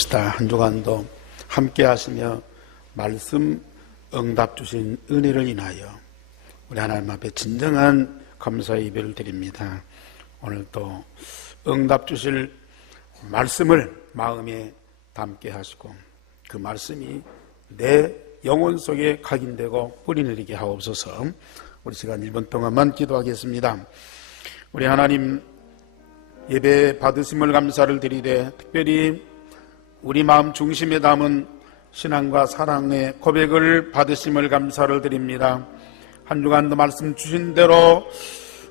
기도합시다. 한 주간도 함께 하시며 말씀 응답 주신 은혜를 인하여 우리 하나님 앞에 진정한 감사의 예배를 드립니다. 오늘 또 응답 주실 말씀을 마음에 담게 하시고 그 말씀이 내 영혼 속에 각인되고 뿌리내리게 하옵소서. 우리 시간 1분 동안만 기도하겠습니다. 우리 하나님, 예배 받으심을 감사를 드리되 특별히 우리 마음 중심에 담은 신앙과 사랑의 고백을 받으심을 감사를 드립니다. 한 주간도 말씀 주신 대로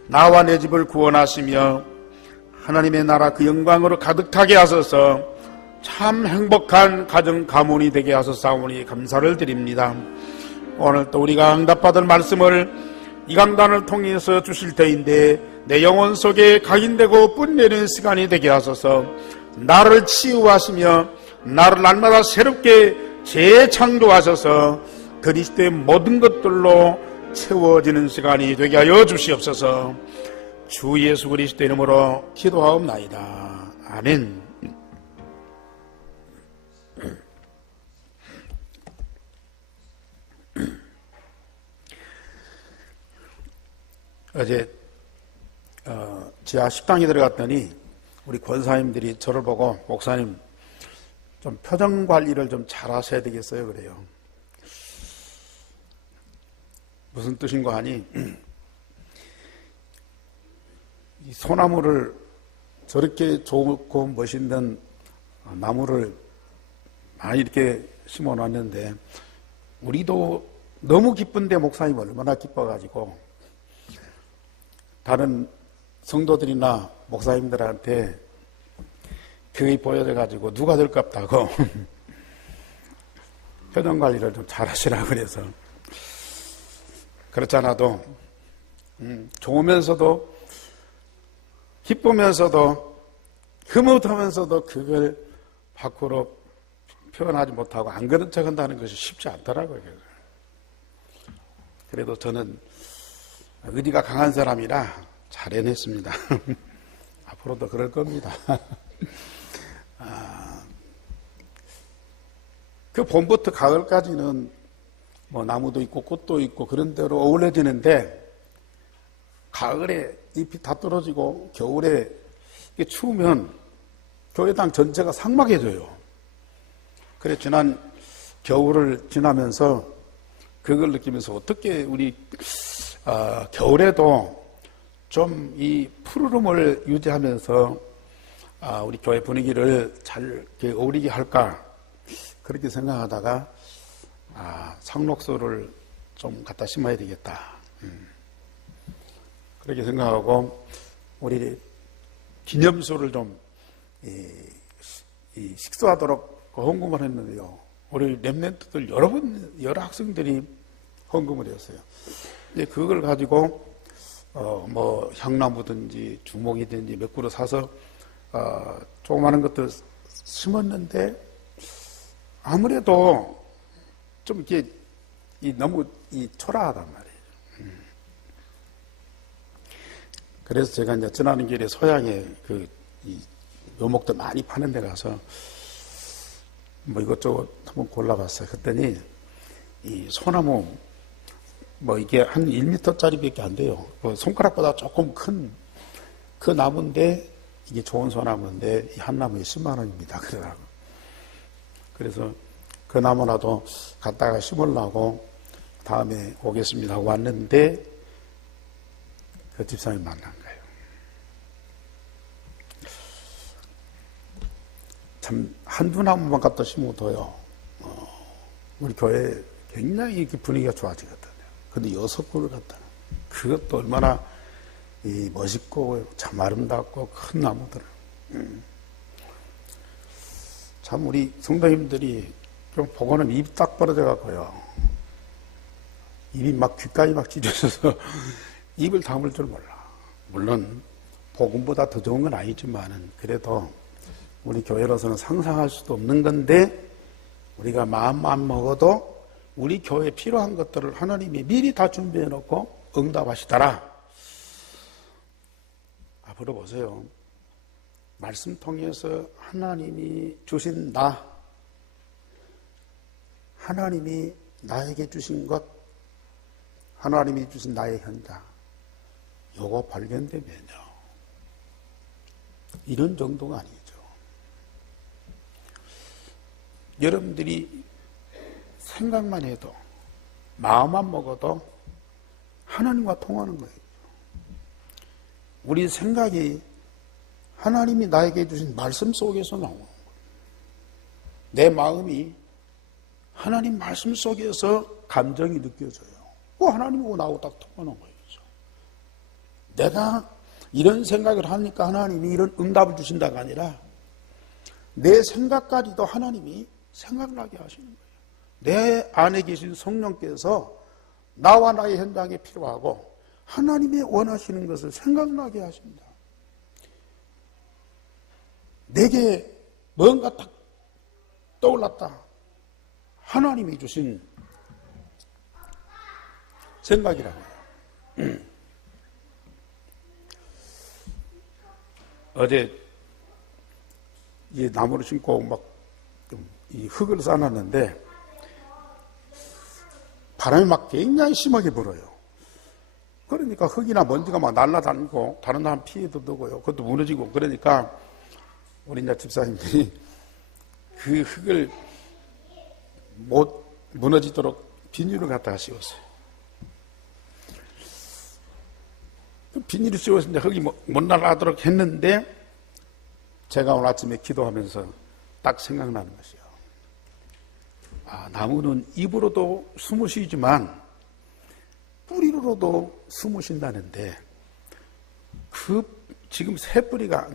나와 내 집을 구원하시며 하나님의 나라 그 영광으로 가득하게 하소서. 참 행복한 가정 가문이 되게 하소서오니 감사를 드립니다. 오늘 또 우리가 응답받을 말씀을 이 강단을 통해서 주실 터인데 내 영혼 속에 각인되고 뿌리내리는 시간이 되게 하소서. 나를 치유하시며 나를 날마다 새롭게 재창조하셔서 그리스도의 모든 것들로 채워지는 시간이 되게 하여 주시옵소서. 주 예수 그리스도 이름으로 기도하옵나이다. 아멘. 어제 지하 식당에 들어갔더니 우리 권사님들이 저를 보고 목사님 좀 표정 관리를 좀 잘 하셔야 되겠어요 그래요. 무슨 뜻인가 하니 이 소나무를 저렇게 좋고 멋있는 나무를 많이 이렇게 심어놨는데 우리도 너무 기쁜데 목사님 얼마나 기뻐가지고 다른 성도들이나 목사님들한테 그게 보여져가지고 누가 될 것 같다고 표정 관리를 좀 잘 하시라고 그래서 그렇지 않아도 좋으면서도 기쁘면서도 흐뭇하면서도 그걸 밖으로 표현하지 못하고 안 그런 척 한다는 것이 쉽지 않더라고요. 그래도 저는 의지가 강한 사람이라 잘 해냈습니다. 앞으로도 그럴 겁니다. 그 봄부터 가을까지는 뭐 나무도 있고 꽃도 있고 그런 대로 어우러지는데 가을에 잎이 다 떨어지고 겨울에 추우면 교회당 전체가 삭막해져요. 그래 지난 겨울을 지나면서 그걸 느끼면서 어떻게 우리 겨울에도 좀 이 푸르름을 유지하면서 우리 교회 분위기를 잘 어우리게 할까 그렇게 생각하다가 상록수를 좀 갖다 심어야 되겠다 그렇게 생각하고 우리 기념수를 좀 식수하도록 헌금을 했는데요. 우리 랩런트들 여러 학생들이 헌금을 했어요. 이제 그걸 가지고 뭐 향나무든지 주먹이든지 몇 그루 사서 조그마한 것들 심었는데 아무래도 좀 이렇게 너무 초라하단 말이에요. 그래서 제가 이제 지나는 길에 소양에 묘목들 많이 파는 데 가서 뭐 이것저것 한번 골라봤어요. 그랬더니 이 소나무 뭐 이게 한 1m짜리 밖에 안 돼요. 뭐 손가락보다 조금 큰 그 나무인데 이게 좋은 소나무인데 이 한 나무에 10만 원입니다. 그러더라고요. 그래서 그 나무라도 갖다가 심으려고 다음에 오겠습니다 하고 왔는데 그 집사님 만난 거예요. 참 한두 나무만 갖다 심어도요 우리 교회 굉장히 이렇게 분위기가 좋아지거든요. 근데 6그루를 갖다 그것도 얼마나 멋있고 참 아름답고 큰 나무들. 참 우리 성도님들이 좀 보고는 입이 딱 벌어져 갖고요 입이 막 귓가에 막 찢어져서 입을 다물 줄 몰라. 물론 복음보다 더 좋은 건 아니지만은 그래도 우리 교회로서는 상상할 수도 없는 건데 우리가 마음만 먹어도 우리 교회에 필요한 것들을 하나님이 미리 다 준비해 놓고 응답하시더라. 앞으로 보세요. 말씀 통해서 하나님이 주신 하나님이 나에게 주신 것, 하나님이 주신 나의 현장, 요거 발견되면요, 이런 정도가 아니죠. 여러분들이 생각만 해도, 마음만 먹어도 하나님과 통하는 거예요. 우리 생각이 하나님이 나에게 주신 말씀 속에서 나오는 거예요. 내 마음이 하나님 말씀 속에서 감정이 느껴져요. 하나님하고 나하고 딱 통하는 거예요. 내가 이런 생각을 하니까 하나님이 이런 응답을 주신다가 아니라 내 생각까지도 하나님이 생각나게 하시는 거예요. 내 안에 계신 성령께서 나와 나의 현장에 필요하고 하나님이 원하시는 것을 생각나게 하십니다. 내게 뭔가 딱 떠올랐다. 하나님이 주신 생각이라고요. 어제 이 나무를 심고 막 이 흙을 쌓아놨는데 바람이 막 굉장히 심하게 불어요. 그러니까 흙이나 먼지가 막 날아다니고 다른 사람 피해도 되고요. 그것도 무너지고 그러니까 우리 이제 집사님들이 그 흙을 못 무너지도록 비닐을 갖다가 씌웠어요. 그 비닐을 씌워서 이제 흙이 못 날아가도록 했는데 제가 오늘 아침에 기도하면서 딱 생각나는 것이요. 나무는 잎으로도 숨을 쉬지만 뿌리로도 숨을 쉰다는데 그 지금 새 뿌리가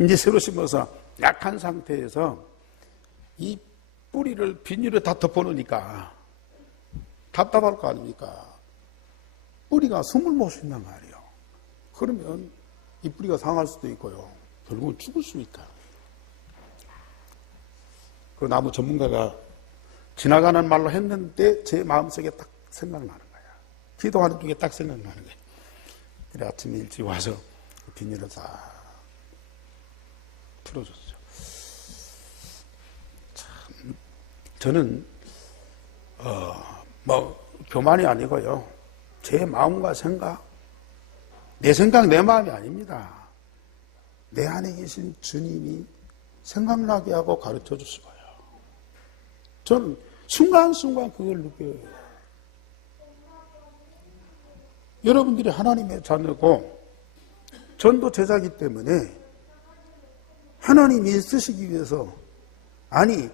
이제 새로 심어서 약한 상태에서 이 뿌리를 비닐을 다 덮어놓으니까 답답할 거 아닙니까? 뿌리가 숨을 못 쉰단 말이에요. 그러면 이 뿌리가 상할 수도 있고요. 결국은 죽을 수 있다. 그 나무 전문가가 지나가는 말로 했는데 제 마음속에 딱 생각나는 거야. 기도하는 중에 딱 생각나는 거야. 그래 아침에 일찍 와서 그 비닐을 다 풀어줬죠. 참, 저는 교만이 아니고요. 제 마음과 생각, 내 생각, 내 마음이 아닙니다. 내 안에 계신 주님이 생각나게 하고 가르쳐 주시고요. 저는 순간순간 그걸 느껴요. 여러분들이 하나님의 자녀고 전도 제자이기 때문에 하나님이 쓰시기 위해서, 아니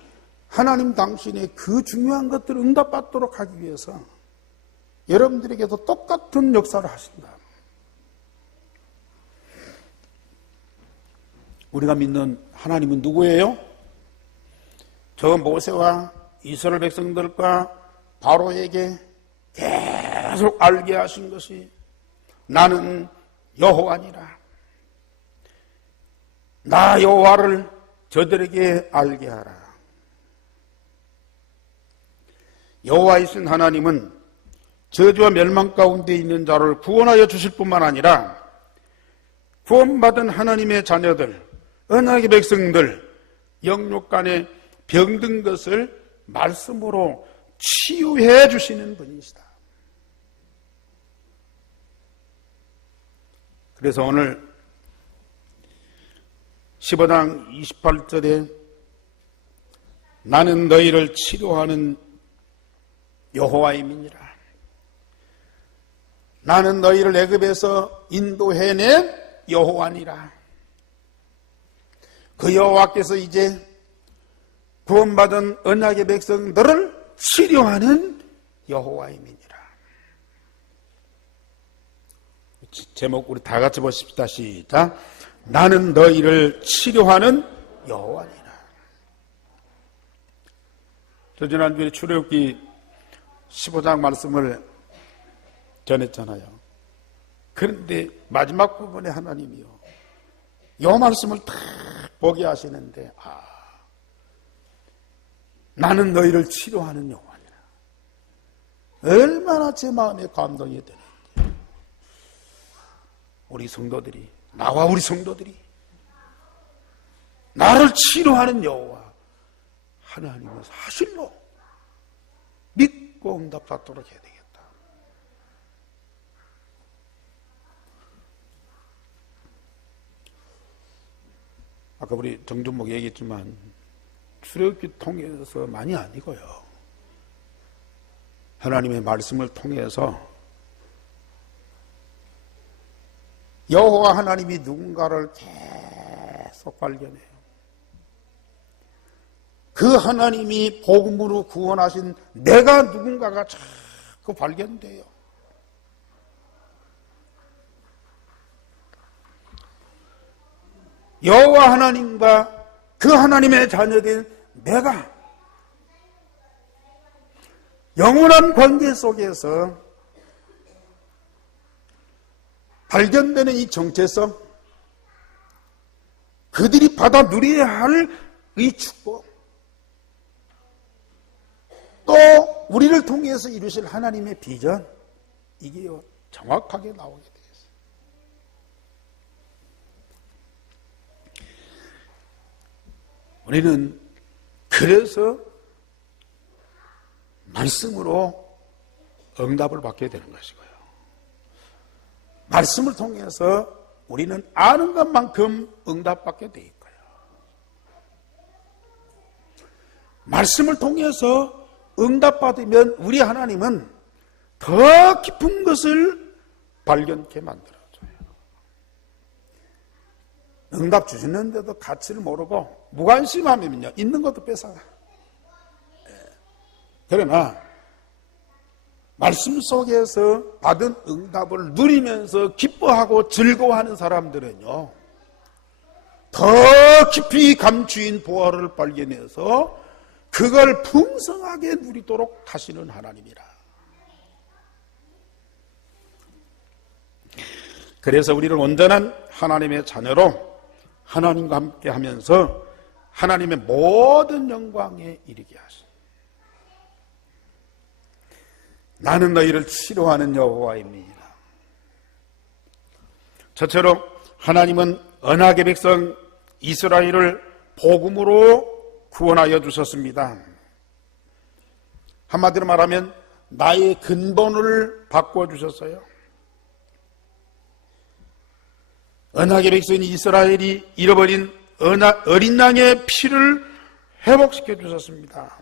하나님 당신의 그 중요한 것들을 응답받도록 하기 위해서 여러분들에게도 똑같은 역사를 하신다. 우리가 믿는 하나님은 누구예요? 저 모세와 이스라엘 백성들과 바로에게 계속 알게 하신 것이 나는 여호와니라. 나 여호와를 저들에게 알게 하라. 여호와이신 하나님은 저주와 멸망 가운데 있는 자를 구원하여 주실 뿐만 아니라 구원받은 하나님의 자녀들, 언약의 백성들, 영육 간에 병든 것을 말씀으로 치유해 주시는 분이시다. 그래서 오늘 15장 28절에 나는 너희를 치료하는 여호와임이니라. 나는 너희를 애굽에서 인도해낸 여호와니라. 그 여호와께서 이제 구원받은 언약의 백성들을 치료하는 여호와임이니라. 제목 우리 다 같이 보십시다. 시작. 나는 너희를 치료하는 여호와니라. 저 지난주에 출애굽기 15장 말씀을 전했잖아요. 그런데 마지막 부분에 하나님이요, 이 말씀을 다 보게 하시는데 나는 너희를 치료하는 여호와니라. 얼마나 제 마음에 감동이 되는지. 우리 성도들이, 나와 우리 성도들이 나를 치료하는 여호와 하나님을 사실로 믿고 응답받도록 해야 되겠다. 아까 우리 정준목 얘기했지만 출애굽기 통해서 많이 아니고요. 하나님의 말씀을 통해서 여호와 하나님이 누군가를 계속 발견해요. 그 하나님이 복음으로 구원하신 내가 누군가가 자꾸 발견돼요. 여호와 하나님과 그 하나님의 자녀된 내가 영원한 관계 속에서 발견되는 이 정체성, 그들이 받아 누려야 할 이 축복, 또 우리를 통해서 이루실 하나님의 비전, 이게 정확하게 나오게 되었어요. 우리는 그래서 말씀으로 응답을 받게 되는 것이고요. 말씀을 통해서 우리는 아는 것만큼 응답받게 돼 있고요. 말씀을 통해서 응답받으면 우리 하나님은 더 깊은 것을 발견케 만들어줘요. 응답 주시는데도 가치를 모르고 무관심하면요, 있는 것도 뺏어가. 그러나 말씀 속에서 받은 응답을 누리면서 기뻐하고 즐거워하는 사람들은요, 더 깊이 감추인 보화를 발견해서 그걸 풍성하게 누리도록 하시는 하나님이라. 그래서 우리를 온전한 하나님의 자녀로 하나님과 함께 하면서 하나님의 모든 영광에 이르게 하십니다. 나는 너희를 치료하는 여호와입니다. 저처럼 하나님은 언약의 백성 이스라엘을 복음으로 구원하여 주셨습니다. 한마디로 말하면 나의 근본을 바꿔주셨어요. 언약의 백성인 이스라엘이 잃어버린 어린 양의 피를 회복시켜 주셨습니다.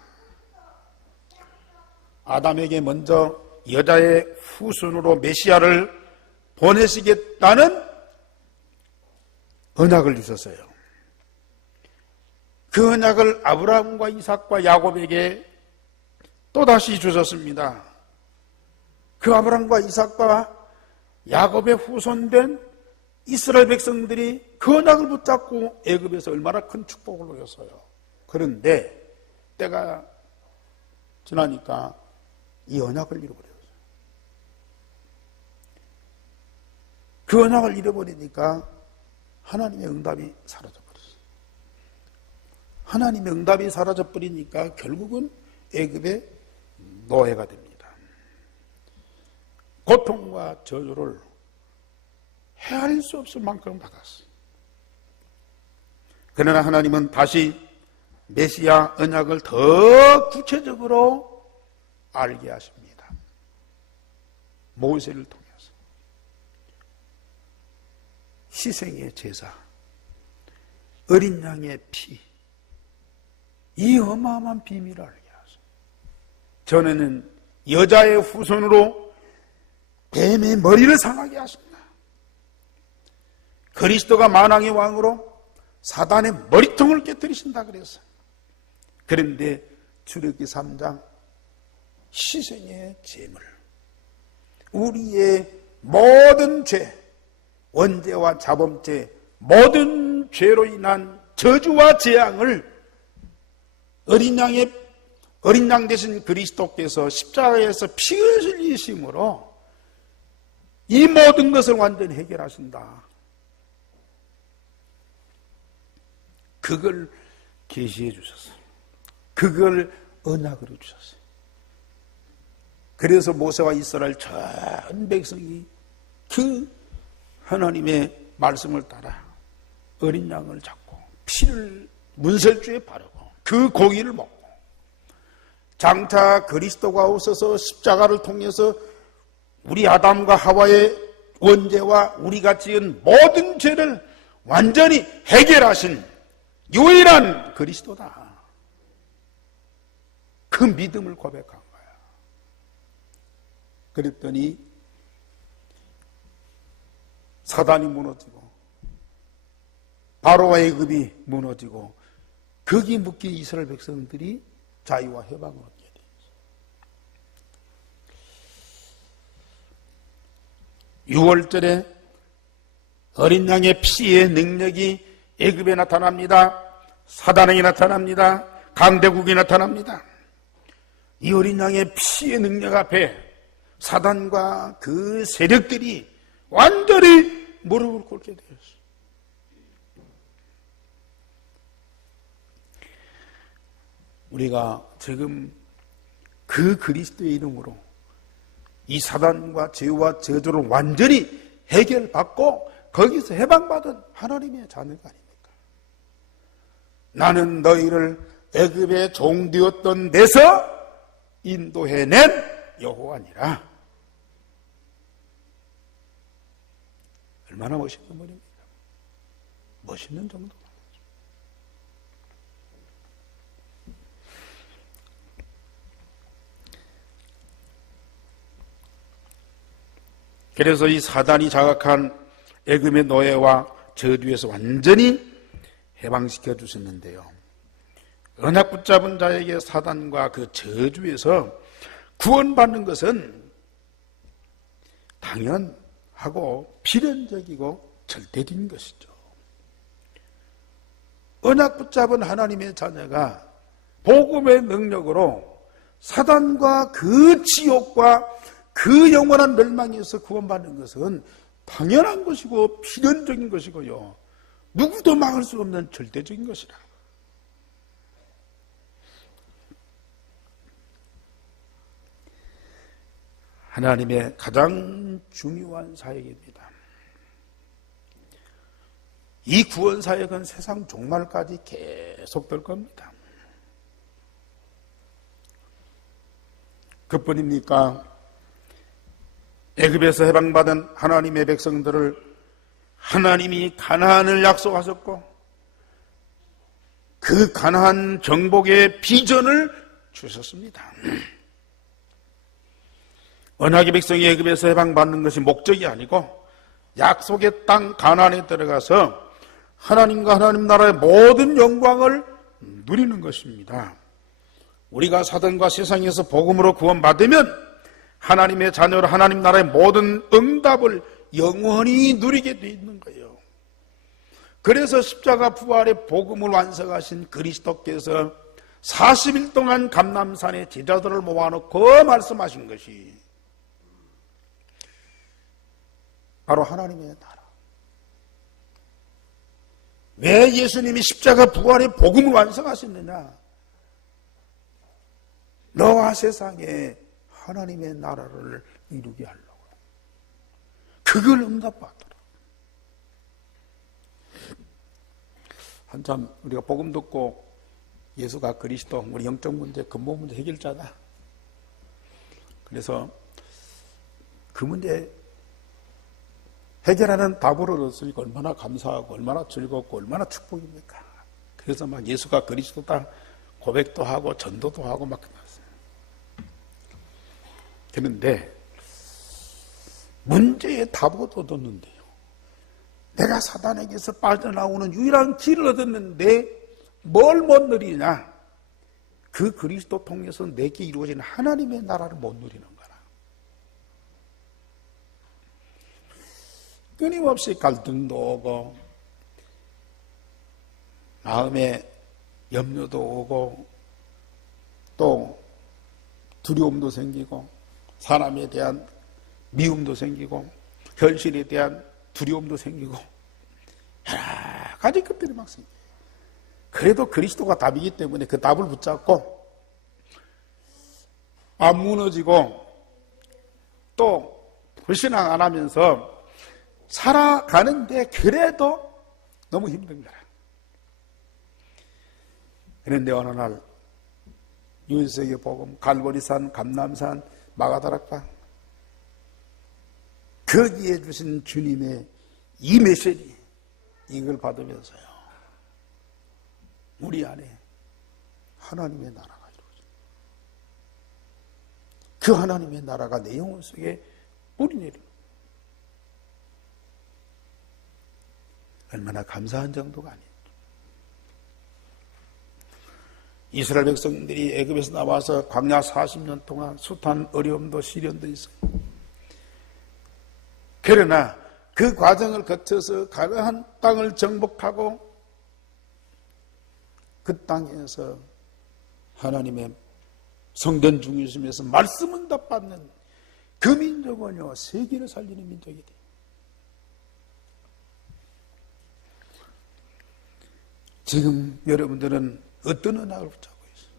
아담에게 먼저 여자의 후손으로 메시아를 보내시겠다는 언약을 주셨어요. 그 언약을 아브라함과 이삭과 야곱에게 또다시 주셨습니다. 그 아브라함과 이삭과 야곱의 후손된 이스라엘 백성들이 그 언약을 붙잡고 애굽에서 얼마나 큰 축복을 누렸어요. 그런데 때가 지나니까 이 언약을 잃어버렸어요. 그 언약을 잃어버리니까 하나님의 응답이 사라져버렸어요. 하나님의 응답이 사라져버리니까 결국은 애굽의 노예가 됩니다. 고통과 저주를 헤아릴 수 없을 만큼 받았어요. 그러나 하나님은 다시 메시아 언약을 더 구체적으로 알게 하십니다. 모세를 통해서 희생의 제사, 어린 양의 피, 이 어마어마한 비밀을 알게 하소서. 전에는 여자의 후손으로 뱀의 머리를 상하게 하신다. 그리스도가 만왕의 왕으로 사단의 머리통을 깨뜨리신다 그랬어. 그런데 출애굽기 3장 희생의 제물, 우리의 모든 죄, 원죄와 자범죄, 모든 죄로 인한 저주와 재앙을 어린 양 되신 그리스도께서 십자가에서 피 흘리심으로 이 모든 것을 완전히 해결하신다. 그걸 계시해 주셨어요. 그걸 언약으로 주셨어요. 그래서 모세와 이스라엘 전 백성이 그 하나님의 말씀을 따라 어린 양을 잡고 피를 문설주에 바르고 그 고기를 먹고 장차 그리스도가 오셔서 십자가를 통해서 우리 아담과 하와의 원죄와 우리가 지은 모든 죄를 완전히 해결하신 유일한 그리스도다. 그 믿음을 고백한 거야. 그랬더니 사단이 무너지고 바로와 애굽이 무너지고 거기 묶인 이스라엘 백성들이 자유와 해방을 얻게 되었어요. 6월절에 어린 양의 피의 능력이 애굽에 나타납니다. 사단에게 나타납니다. 강대국에 나타납니다. 이 어린 양의 피의 능력 앞에 사단과 그 세력들이 완전히 무릎을 꿇게 되었어요. 우리가 지금 그 그리스도의 이름으로 이 사단과 죄와 저주를 완전히 해결받고 거기서 해방받은 하나님의 자녀가 아닙니까? 나는 너희를 애굽의 종 되었던 데서 인도해낸 여호와니라. 얼마나 멋있는 분입니까? 멋있는 정도. 그래서 이 사단이 자각한 애굽의 노예와 저주에서 완전히 해방시켜 주셨는데요. 언약 붙잡은 자에게 사단과 그 저주에서 구원받는 것은 당연하고 필연적이고 절대적인 것이죠. 언약 붙잡은 하나님의 자녀가 복음의 능력으로 사단과 그 지옥과 그 영원한 멸망에서 구원받는 것은 당연한 것이고 필연적인 것이고요. 누구도 막을 수 없는 절대적인 것이라. 하나님의 가장 중요한 사역입니다. 이 구원 사역은 세상 종말까지 계속될 겁니다. 그뿐입니까? 애굽에서 해방받은 하나님의 백성들을 하나님이 가나안을 약속하셨고 그 가나안 정복의 비전을 주셨습니다. 언약의 백성이 애굽에서 해방받는 것이 목적이 아니고 약속의 땅 가나안에 들어가서 하나님과 하나님 나라의 모든 영광을 누리는 것입니다. 우리가 사단과 세상에서 복음으로 구원받으면 하나님의 자녀로 하나님 나라의 모든 응답을 영원히 누리게 되어 있는 거예요. 그래서 십자가 부활의 복음을 완성하신 그리스도께서 40일 동안 감람산에 제자들을 모아놓고 말씀하신 것이 바로 하나님의 나라. 왜 예수님이 십자가 부활의 복음을 완성하셨느냐? 너와 세상에 하나님의 나라를 이루게 하려고. 그걸 응답받더라. 한참 우리가 복음 듣고 예수가 그리스도, 우리 영적 문제, 근본 문제 해결자다. 그래서 그 문제 해결하는 답을 얻었으니까 얼마나 감사하고 얼마나 즐겁고 얼마나 축복입니까? 그래서 막 예수가 그리스도다 고백도 하고 전도도 하고 막 그랬어요. 그런데 문제의 답을 얻었는데요. 내가 사단에게서 빠져나오는 유일한 길을 얻었는데 뭘 못 누리냐? 그 그리스도 통해서 내게 이루어지는 하나님의 나라를 못 누리는 거라. 끊임없이 갈등도 오고 마음에 염려도 오고 또 두려움도 생기고 사람에 대한 미움도 생기고 현실에 대한 두려움도 생기고 여러 가지 것들이 막 생겨요. 그래도 그리스도가 답이기 때문에 그 답을 붙잡고 안 무너지고 또 불신앙 안 하면서 살아가는데 그래도 너무 힘든 거라. 그런데 어느 날 윤석의 복음, 갈보리산, 감남산, 마가다락방, 거기에 주신 주님의 이 메시지, 이걸 받으면서요, 우리 안에 하나님의 나라가 이루어집니다. 그 하나님의 나라가 내 영혼 속에 뿌리내립니다. 얼마나 감사한 정도가 아니에요. 이스라엘 백성들이 애굽에서 나와서 광야 40년 동안 숱한 어려움도 시련도 있어요. 그러나 그 과정을 거쳐서 가나안 땅을 정복하고 그 땅에서 하나님의 성전 중심에서 말씀 응답받는 그 민족은요, 세계를 살리는 민족이 돼요. 지금 여러분들은 어떤 언약을 붙잡고 있어요?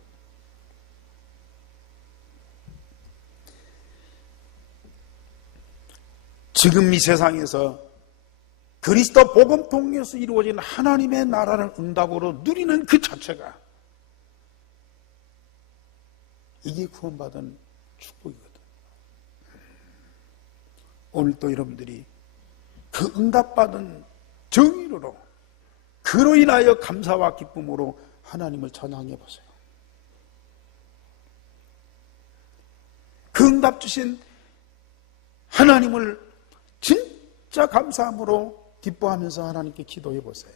지금 이 세상에서 그리스도 복음 통해서 이루어진 하나님의 나라를 응답으로 누리는 그 자체가, 이게 구원받은 축복이거든. 오늘 또 여러분들이 그 응답받은 정의로, 그로 인하여 감사와 기쁨으로 하나님을 찬양해 보세요. 그 응답 주신 하나님을 진짜 감사함으로 기뻐하면서 하나님께 기도해 보세요.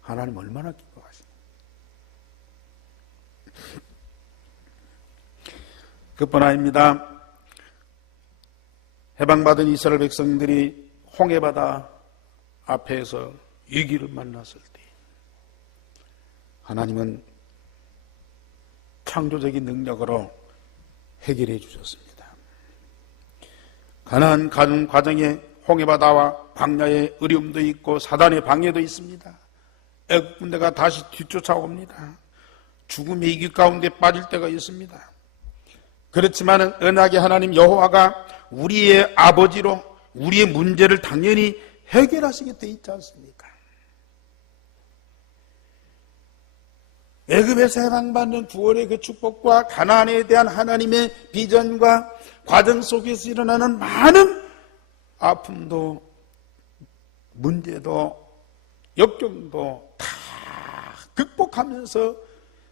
하나님 얼마나 기뻐하십니까? 그뿐 아닙니다. 해방받은 이스라엘 백성들이 홍해바다 앞에서 위기를 만났을 때 하나님은 창조적인 능력으로 해결해 주셨습니다. 가나안 가는 과정에 홍해바다와 광야의 어려움도 있고 사단의 방해도 있습니다. 애국 군대가 다시 뒤쫓아옵니다. 죽음의 위기 가운데 빠질 때가 있습니다. 그렇지만 언약의 하나님 여호와가 우리의 아버지로 우리의 문제를 당연히 해결하시게 돼 있지 않습니까? 애굽에서 해방받는 구원의 그 축복과 가나안에 대한 하나님의 비전과 과정 속에서 일어나는 많은 아픔도 문제도 역경도 다 극복하면서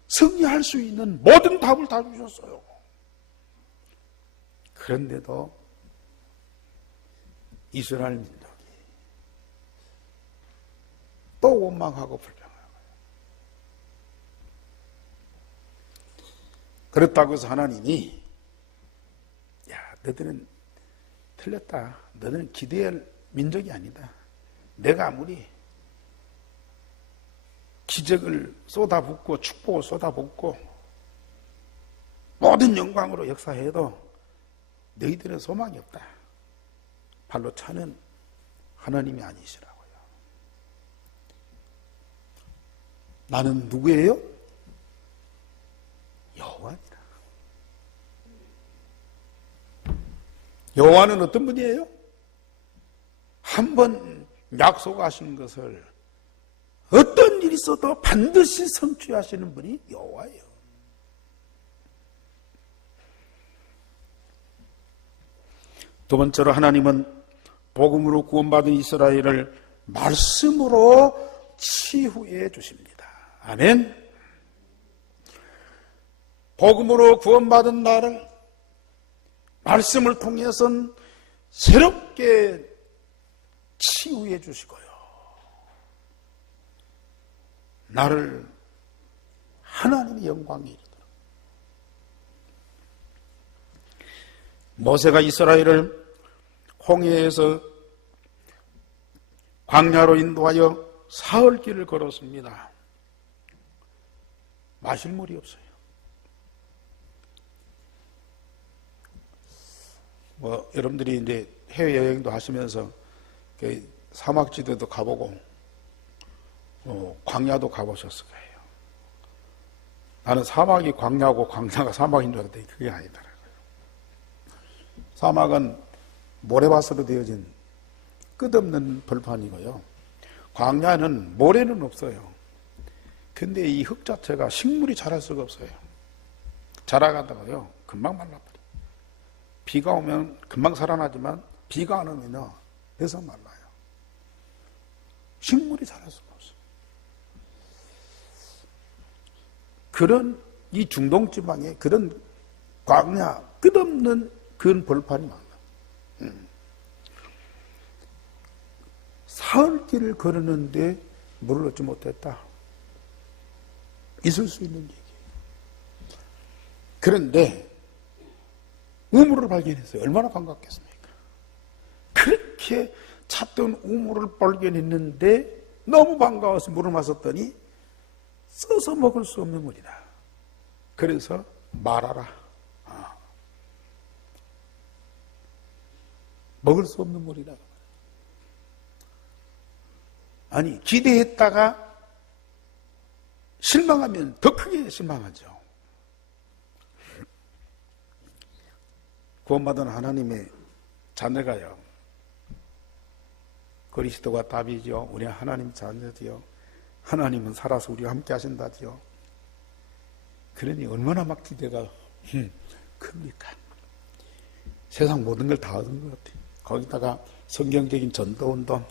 승리할 수 있는 모든 답을 다 주셨어요. 그런데도 이스라엘 민족이 또 원망하고 불평하고, 그렇다고 해서 하나님이 야, 너희들은 틀렸다, 너희들은 기대할 민족이 아니다, 내가 아무리 기적을 쏟아붓고 축복을 쏟아붓고 모든 영광으로 역사해도 너희들은 소망이 없다, 발로 차는 하나님이 아니시라고요. 나는 누구예요? 여호와니라. 여호와는 어떤 분이에요? 한 번 약속하신 것을 어떤 일이 있어도 반드시 성취하시는 분이 여호와예요. 두 번째로 하나님은 복음으로 구원받은 이스라엘을 말씀으로 치유해 주십니다. 아멘. 복음으로 구원받은 나를 말씀을 통해서는 새롭게 치유해 주시고요, 나를 하나님의 영광에 이르도록. 모세가 이스라엘을 홍해에서 광야로 인도하여 사흘 길을 걸었습니다. 마실 물이 없어요. 여러분들이 이제 해외여행도 하시면서 사막지대도 가보고 광야도 가보셨을 거예요. 나는 사막이 광야고 광야가 사막인 줄 알았더니 그게 아니더라고요. 사막은 모래밭으로 되어진 끝없는 벌판이고요, 광야는 모래는 없어요. 근데 이 흙 자체가 식물이 자랄 수가 없어요. 자라가다가요 금방 말라버려. 비가 오면 금방 살아나지만 비가 안 오면요 계속 말라요. 식물이 자랄 수가 없어요. 그런 이 중동 지방에 그런 광야 끝없는 그런 벌판이 많아. 사흘길을 걸었는데 물을 얻지 못했다. 있을 수 있는 얘기예요. 그런데 우물을 발견했어요. 얼마나 반갑겠습니까? 그렇게 찾던 우물을 발견했는데 너무 반가워서 물을 마셨더니 써서 먹을 수 없는 물이다. 그래서 말하라. 먹을 수 없는 물이다. 아니 기대했다가 실망하면 더 크게 실망하죠. 구원받은 하나님의 자녀가요 그리스도가 답이죠. 우리 하나님 자녀지요. 하나님은 살아서 우리와 함께 하신다지요. 그러니 얼마나 막 기대가 큽니까? 세상 모든 걸 다 얻은 것 같아요. 거기다가 성경적인 전도운동,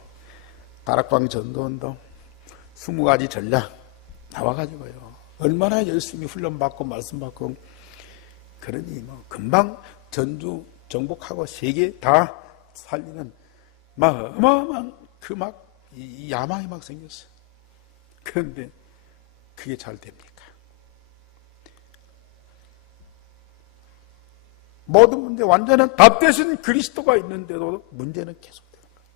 다락방 전도운동, 20가지 전략 나와가지고요. 얼마나 열심히 훈련받고 말씀받고 그러니 뭐 금방 전주 정복하고 세계 다 살리는 막 어마어마한 그 막 이 야망이 막 생겼어요. 그런데 그게 잘 됩니까? 모든 문제 완전한 답 대신 그리스도가 있는데도 문제는 계속되는 거예요.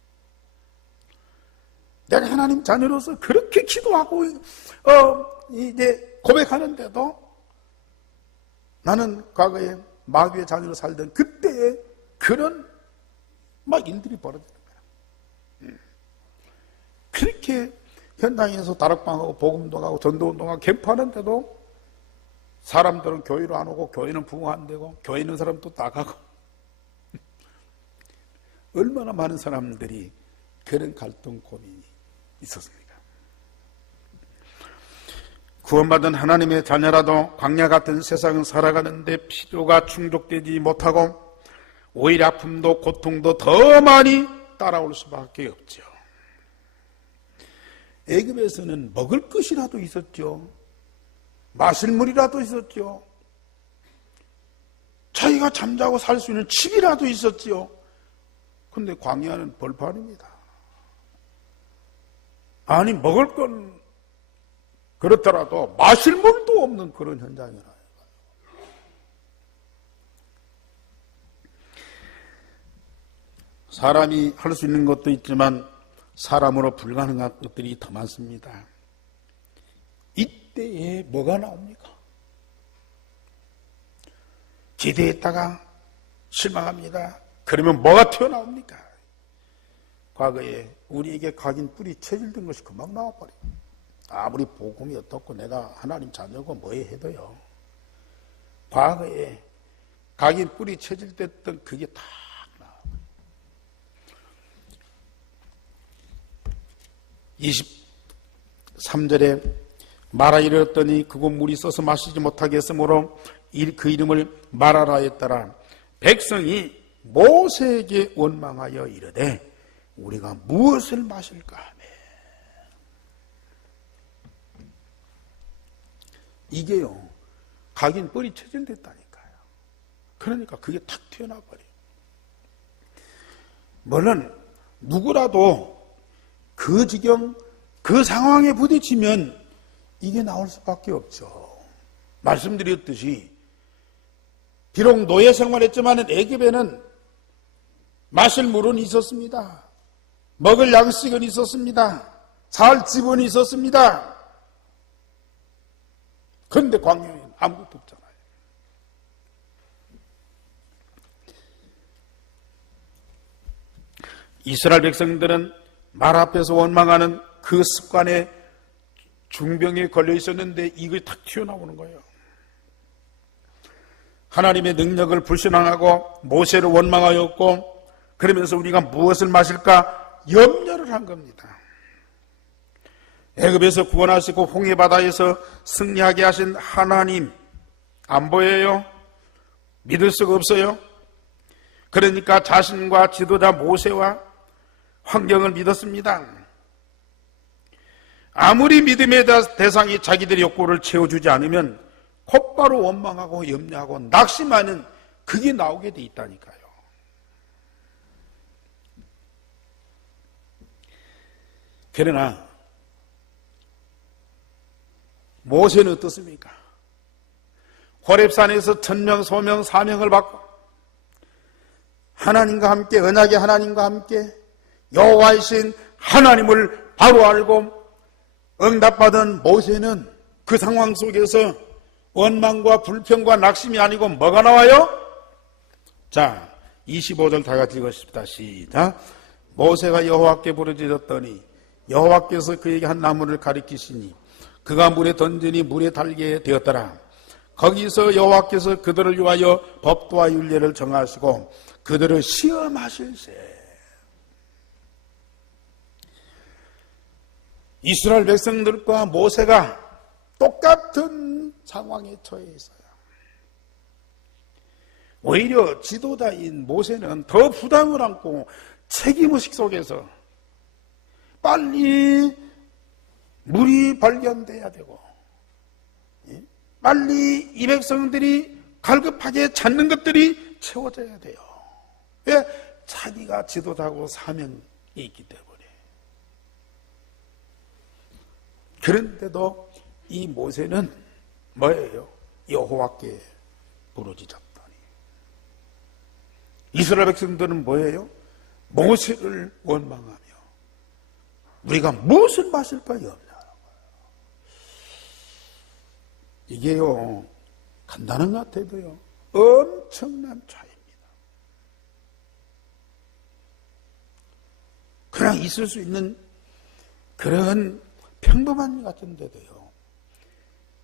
내가 하나님 자녀로서 그렇게 기도하고 이제 고백하는데도 나는 과거에 마귀의 자녀로 살던 그때의 그런 막 일들이 벌어지는 거예요. 그렇게 현장에서 다락방하고 복음동하고 전도운동하고 캠프하는데도 사람들은 교회로 안 오고 교회는 부흥 안 되고 교회 있는 사람도 나가고 얼마나 많은 사람들이 그런 갈등 고민이 있었습니까? 구원받은 하나님의 자녀라도 광야 같은 세상을 살아가는데 필요가 충족되지 못하고 오히려 아픔도 고통도 더 많이 따라올 수밖에 없죠. 애굽에서는 먹을 것이라도 있었죠. 마실 물이라도 있었죠. 자기가 잠자고 살 수 있는 집이라도 있었죠. 근데 광야는 벌판입니다. 아니 먹을 건 그렇더라도 마실 물도 없는 그런 현장이라. 사람이 할 수 있는 것도 있지만 사람으로 불가능한 것들이 더 많습니다. 이때에 뭐가 나옵니까? 기대했다가 실망합니다. 그러면 뭐가 튀어나옵니까? 과거에 우리에게 각인 뿌리 체질된 것이 금방 나와버려요. 아무리 복음이 어떻고 내가 하나님 자녀고 뭐해 해도요. 과거에 각인 뿌리 체질됐던 그게 다 나와요. 23절에 마라 이르렀더니 그곳 물이 써서 마시지 못하게 했으므로 그 이름을 마라라 했더라. 백성이 모세에게 원망하여 이르되 우리가 무엇을 마실까 하며. 이게요 각인 뿔이 체질됐다니까요. 그러니까 그게 탁 튀어나와 버려요. 물론 누구라도 그 지경 그 상황에 부딪히면 이게 나올 수밖에 없죠. 말씀드렸듯이 비록 노예 생활했지만 애굽에는 마실 물은 있었습니다. 먹을 양식은 있었습니다. 살 집은 있었습니다. 그런데 광야에는 아무것도 없잖아요. 이스라엘 백성들은 말 앞에서 원망하는 그 습관에 중병에 걸려 있었는데 이걸 탁 튀어나오는 거예요. 하나님의 능력을 불신앙하고 모세를 원망하였고 그러면서 우리가 무엇을 마실까 염려를 한 겁니다. 애굽에서 구원하시고 홍해바다에서 승리하게 하신 하나님 안 보여요? 믿을 수가 없어요? 그러니까 자신과 지도자 모세와 환경을 믿었습니다. 아무리 믿음의 대상이 자기들의 욕구를 채워주지 않으면 곧바로 원망하고 염려하고 낙심하는 그게 나오게 돼 있다니까요. 그러나 모세는 어떻습니까? 호렙산에서 천명, 소명, 사명을 받고 하나님과 함께, 언약의 하나님과 함께 여호와이신 하나님을 바로 알고 응답받은 모세는 그 상황 속에서 원망과 불평과 낙심이 아니고 뭐가 나와요? 자, 25절 다 같이 읽으십시다. 시작. 모세가 여호와께 부르짖었더니 여호와께서 그에게 한 나무를 가리키시니 그가 물에 던지니 물에 달게 되었더라. 거기서 여호와께서 그들을 위하여 법도와 율례를 정하시고 그들을 시험하실세. 이스라엘 백성들과 모세가 똑같은 상황에 처해 있어요. 오히려 지도자인 모세는 더 부담을 안고 책임의식 속에서 빨리 물이 발견돼야 되고 빨리 이 백성들이 갈급하게 찾는 것들이 채워져야 돼요. 왜? 자기가 지도자고 사명이 있기 때문에. 그런데도 이 모세는 뭐예요? 여호와께 부르짖었더니. 이스라엘 백성들은 뭐예요? 모세를 원망하며 우리가 무엇을 마실까 염려하는 거예요. 이게요, 간단한 것 같아도요, 엄청난 차이입니다. 그냥 있을 수 있는 그런 평범한 일 같은데도요,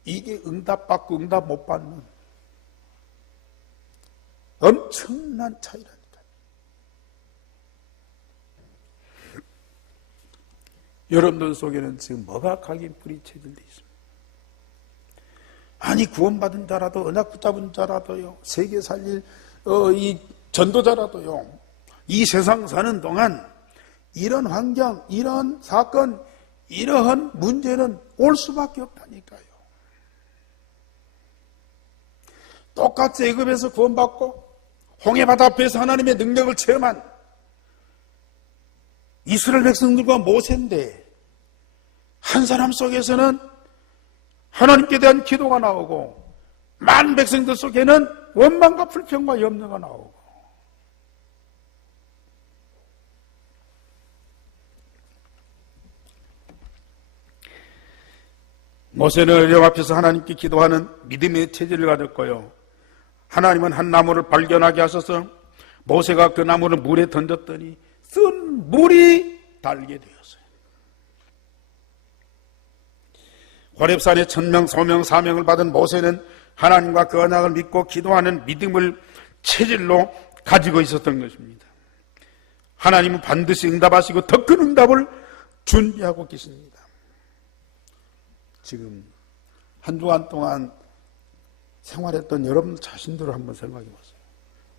이게 응답받고 응답 못 받는 엄청난 차이라니까요. 여러분들 속에는 지금 뭐가 각인 뿌리 체질되어 있습니다. 아니, 구원받은 자라도, 언약 붙잡은 자라도요, 세계 살릴 이 전도자라도요, 이 세상 사는 동안 이런 환경, 이런 사건, 이러한 문제는 올 수밖에 없다니까요. 똑같이 애굽에서 구원받고 홍해바다 앞에서 하나님의 능력을 체험한 이스라엘 백성들과 모세인데, 한 사람 속에서는 하나님께 대한 기도가 나오고 많은 백성들 속에는 원망과 불평과 염려가 나오고. 모세는 여호와 앞에서 하나님께 기도하는 믿음의 체질을 가졌고요, 하나님은 한 나무를 발견하게 하셔서 모세가 그 나무를 물에 던졌더니 쓴 물이 달게 되었어요. 호렙산에 천명, 소명, 사명을 받은 모세는 하나님과 그 언약을 믿고 기도하는 믿음을 체질로 가지고 있었던 것입니다. 하나님은 반드시 응답하시고 더 큰 응답을 준비하고 계십니다. 지금 한 주간 동안 생활했던 여러분 자신들을 한번 생각해 보세요.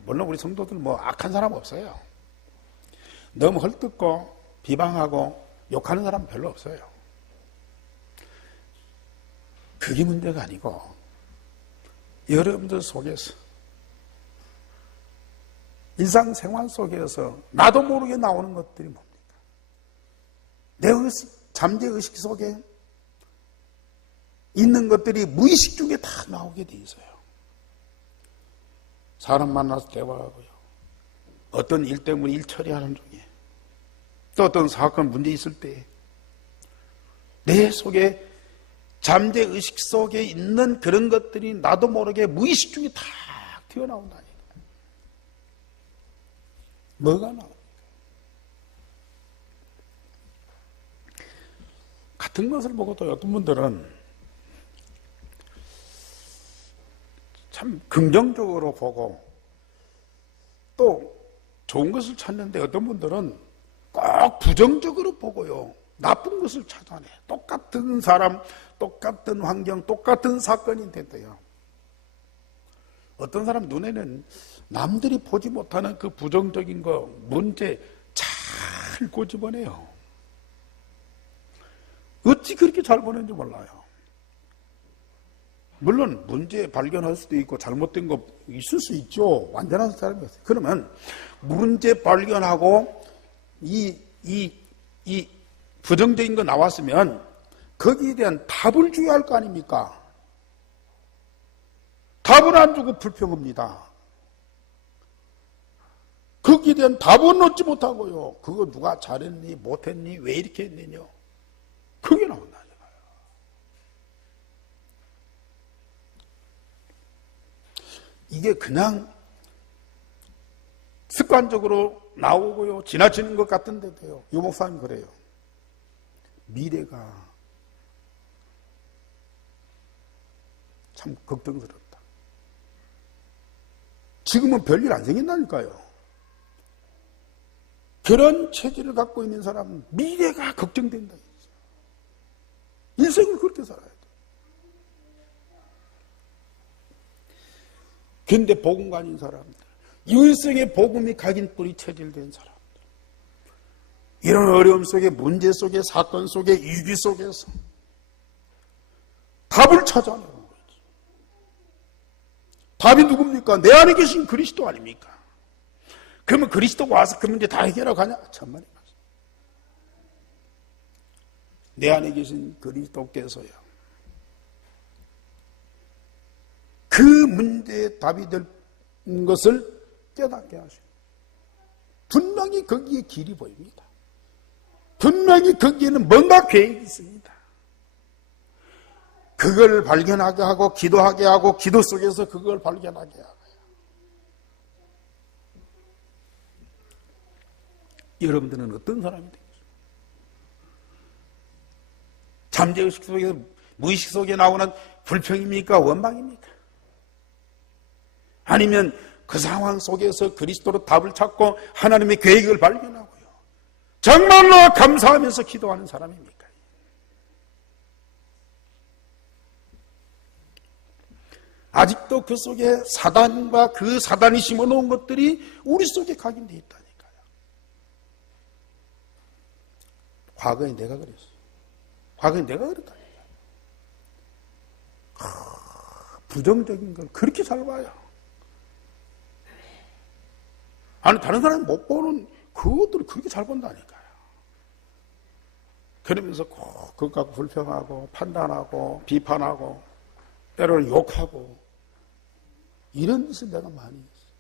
물론 우리 성도들 뭐 악한 사람 없어요. 너무 헐뜯고 비방하고 욕하는 사람 별로 없어요. 그게 문제가 아니고 여러분들 속에서 일상생활 속에서 나도 모르게 나오는 것들이 뭡니까? 내 잠재의식 속에 있는 것들이 무의식 중에 다 나오게 돼 있어요. 사람 만나서 대화하고요, 어떤 일 때문에 일 처리하는 중에, 또 어떤 사건 문제 있을 때 내 속에 잠재의식 속에 있는 그런 것들이 나도 모르게 무의식 중에 다 튀어나온다니까. 뭐가 나옵니까? 같은 것을 보고 또 어떤 분들은 참 긍정적으로 보고 또 좋은 것을 찾는데, 어떤 분들은 꼭 부정적으로 보고요, 나쁜 것을 찾아내. 똑같은 사람, 똑같은 환경, 똑같은 사건인데도요. 어떤 사람 눈에는 남들이 보지 못하는 그 부정적인 거, 문제 잘 꼬집어내요. 어찌 그렇게 잘 보는지 몰라요. 물론 문제 발견할 수도 있고 잘못된 거 있을 수 있죠. 완전한 사람이 없어요. 그러면 문제 발견하고 이 부정적인 거 나왔으면 거기에 대한 답을 줘야 할 거 아닙니까? 답을 안 주고 불평합니다. 거기에 대한 답은 얻지 못하고요. 그거 누가 잘했니, 못했니, 왜 이렇게 했느냐. 그게 나온다니까요. 이게 그냥 습관적으로 나오고요. 지나치는 것 같은데도요. 유 목사님 그래요. 미래가 참 걱정스럽다. 지금은 별일 안 생긴다니까요. 그런 체질을 갖고 있는 사람은 미래가 걱정된다. 일생을 그렇게 살아야 돼. 근데 복음가진 사람들, 일생의 복음이 각인 뿌리 체질된 사람들, 이런 어려움 속에, 문제 속에, 사건 속에, 위기 속에서 답을 찾아내는 거지. 답이 누굽니까? 내 안에 계신 그리스도 아닙니까? 그러면 그리스도가 와서 그 문제 다 해결하고 가냐? 참말이야. 내 안에 계신 그리스도께서요, 그 문제의 답이 될 것을 깨닫게 하시고, 분명히 거기에 길이 보입니다. 분명히 거기에는 뭔가 계획이 있습니다. 그걸 발견하게 하고, 기도하게 하고, 기도 속에서 그걸 발견하게 하고요. 여러분들은 어떤 사람이 되겠습니까? 잠재의식 속에서, 무의식 속에 나오는 불평입니까? 원망입니까? 아니면 그 상황 속에서 그리스도로 답을 찾고 하나님의 계획을 발견하고요, 정말로 감사하면서 기도하는 사람입니까? 아직도 그 속에 사단과 그 사단이 심어놓은 것들이 우리 속에 각인되어 있다니까요. 과거에 내가 그랬어요. 과거에 내가 그랬다니까요. 부정적인 걸 그렇게 잘 봐요. 아니, 다른 사람이 못 보는 그것들을 그렇게 잘 본다니까요. 그러면서 꼭 그것 갖고 불평하고, 판단하고, 비판하고, 때로는 욕하고, 이런 짓을 내가 많이 했어요.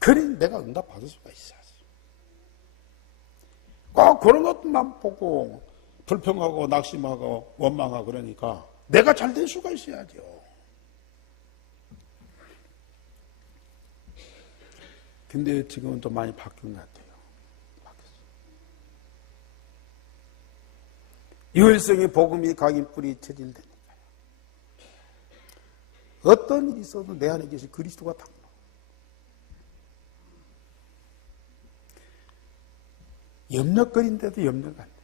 그래 내가 응답 받을 수가 있어요. 꼭 그런 것만 보고 불평하고 낙심하고 원망하고 그러니까 내가 잘 될 수가 있어야죠. 근데 지금은 또 많이 바뀐 것 같아요. 유일성의 복음이 각인 뿌리 체질되니까요. 어떤 일이 있어도 내 안에 계신 그리스도가 딱 나와요. 염려거리인데도 염려가 안 돼요.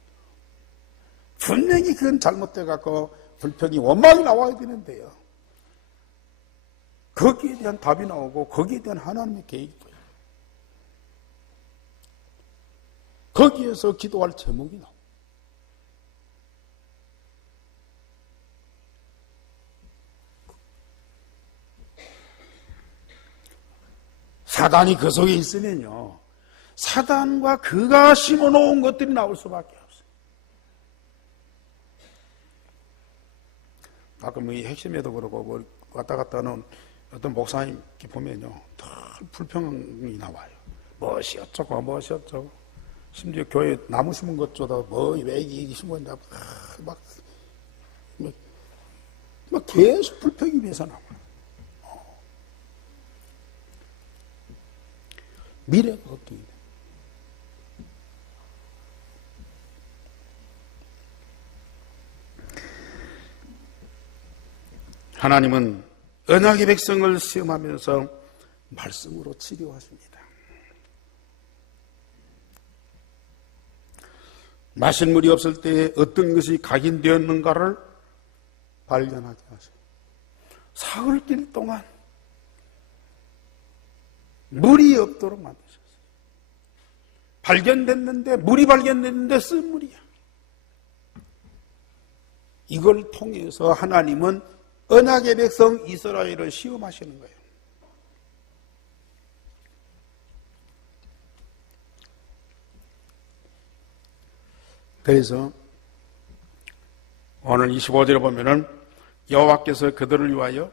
분명히 그건 잘못돼 갖고 불평이 원망이 나와야 되는데요. 거기에 대한 답이 나오고 거기에 대한 하나님의 계획이 보여요. 거기에서 기도할 제목이 나옵니다. 사단이 그 속에 있으면요, 사단과 그가 심어놓은 것들이 나올 수밖에 없어요. 가끔 이 핵심에도 그러고 뭐 왔다 갔다 하는 어떤 목사님 보면요, 다 불평이 나와요. 무엇이 어쩌고 무엇이 어쩌고, 심지어 교회 나무 심은 것조차 왜 이게 심었냐, 막 계속 불평이 위해서 나와요. 미래가 걱정이 돼요. 하나님은 언약의 백성을 시험하면서 말씀으로 치료하십니다. 마실 물이 없을 때에 어떤 것이 각인되었는가를 발견하게 하세요. 사흘길 동안 물이 없도록 만드셨어요. 발견됐는데, 물이 발견됐는데 쓴 물이야. 이걸 통해서 하나님은 언약의 백성 이스라엘을 시험하시는 거예요. 그래서 오늘 25절에 보면은 여호와께서 그들을 위하여